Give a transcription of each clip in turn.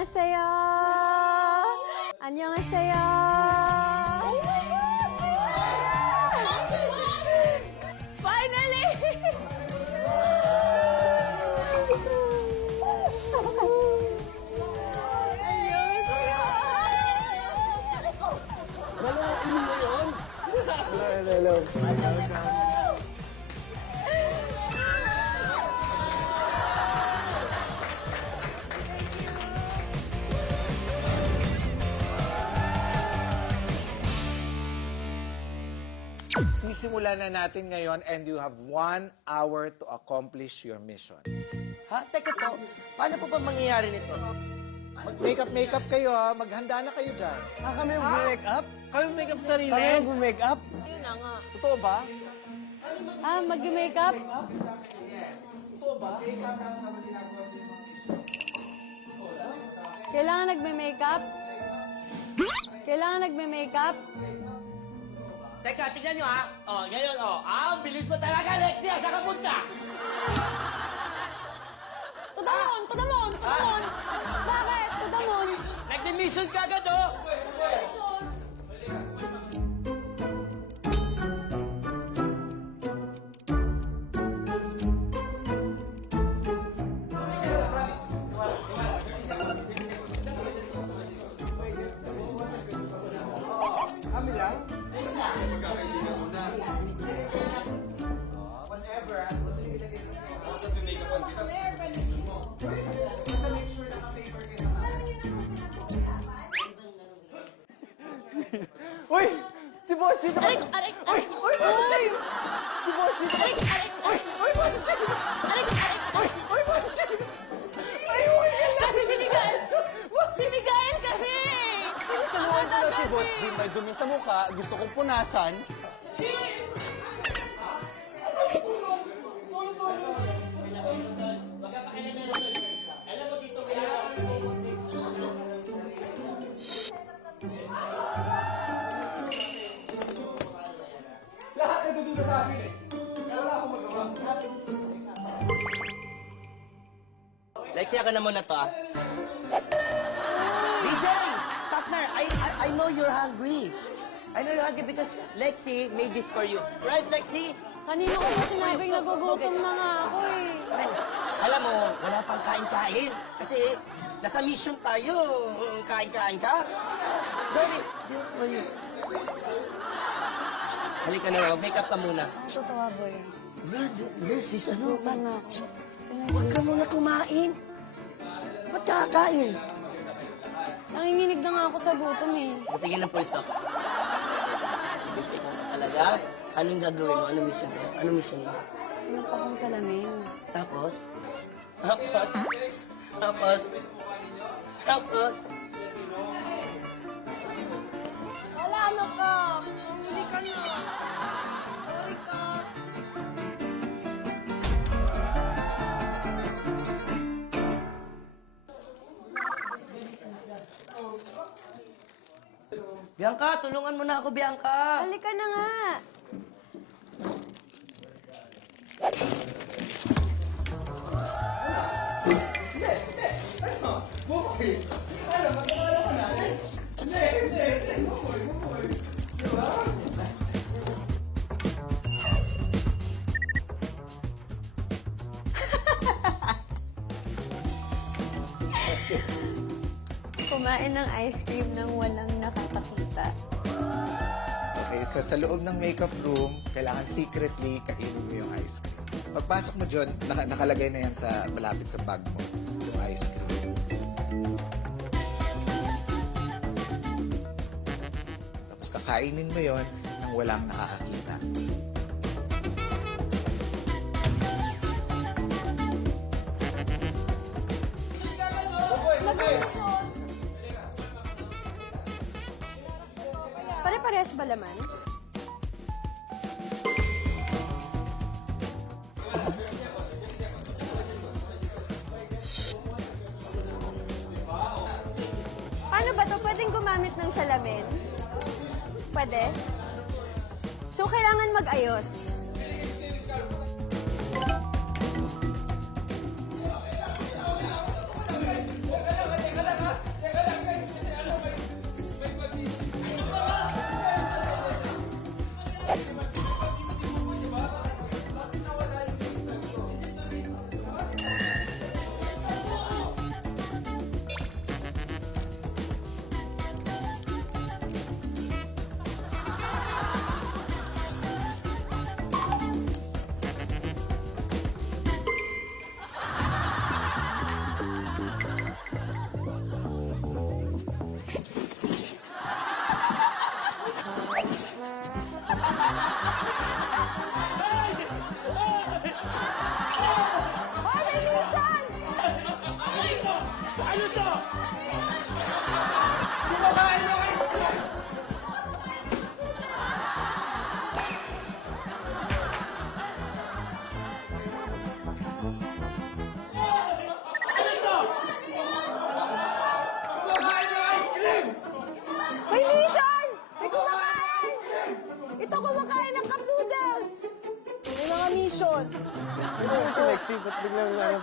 안녕하세요. 안녕하세요. Finally! Hello. Sisimulan na natin ngayon and you have 1 hour to accomplish your mission. Ha? Teka po, paano po ba mangyayari nito? Mag-makeup kayo ha. Maghanda na kayo dyan. Kami mag-make up? Kayo make up sarili? Kami mag-make up? Ayun na nga. Totoo ba? Mag-makeup? Kailangan nagme-makeup? Kailangan nagme-makeup? Teka, tignan nyo ha. Oh, ngayon oh. Ang bilis mo talaga, Lexia. Saan ka punta? Tudamon! Tudamon! Tudamon! Bakit? Tudamon! Nag-mission ka agad oh. Kami lang? Whatever, gusto nyo ilagay sa basta make sure naka-favor kayo sa Uy! Si Bossy! Aray ko! Aray ko! Aray ko! Uy! Si Bossy! Aray ko! Aray ko! Uy! Bossy! Aray ko! Aray ko! Uy! Bossy! Ay, uy! Kasi si Miguel! Si Miguel kasi! Tulungan ko na si Bossy. May dumi sa mukha. Gusto kong punasan. lahat na dududa sa akin eh. Kaya wala akong magawa. Lexia, ka na muna to ah. DJ! Partner, I know you're hungry. I know you're hungry because Lexi made this for you. Right, Lexi? Kanina ko ba sinabing nagugutom na nga ako eh. Alam mo, wala pang kain-kain. Kasi nasa mission tayo. Kain-kain ka. Baby, this is for you. Halika na, make up ka muna. Totoo, boy. This is ano? Gutom na ako. Huwag ka muna kumain. Ba't kakain? Nanginginig na nga ako sa gutom eh. Matigil ng pulso. Ikaw talaga? Anong gagawin mo? Anong mission sa'yo? Anong mission mo? Ano pa kong salamin? Tapos? Tapos? Wala, ano ka? Hindi ka na. Sorry ka. Bianca, tulungan mo na ako, Bianca. Halika na nga. Kumain ng ice cream nang walang nakakakita. Okay, so sa loob ng makeup room, kailangan secretly kainin mo yung ice cream. Pagpasok mo dyan, nakalagay na yan sa malapit sa bag mo, yung ice cream. Tapos kakainin mo yon nang walang nakakakita. Pare-parehas ba laman? Paano ba to? Pwedeng gumamit ng salamin? Pwede? So, kailangan mag-ayos. May mission! May kumakain! Ito kumakain ng cup noodles! May mga mission. Si Lexi, ba't biglang ano?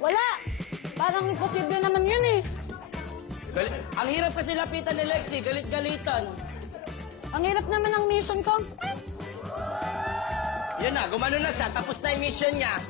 Wala! Parang imposible naman yun eh. Ang hirap kasi lapitan ni Lexi, galit-galitan. Ang hirap naman ang mission ko. Yan na, gumano na siya, tapos na yung mission niya.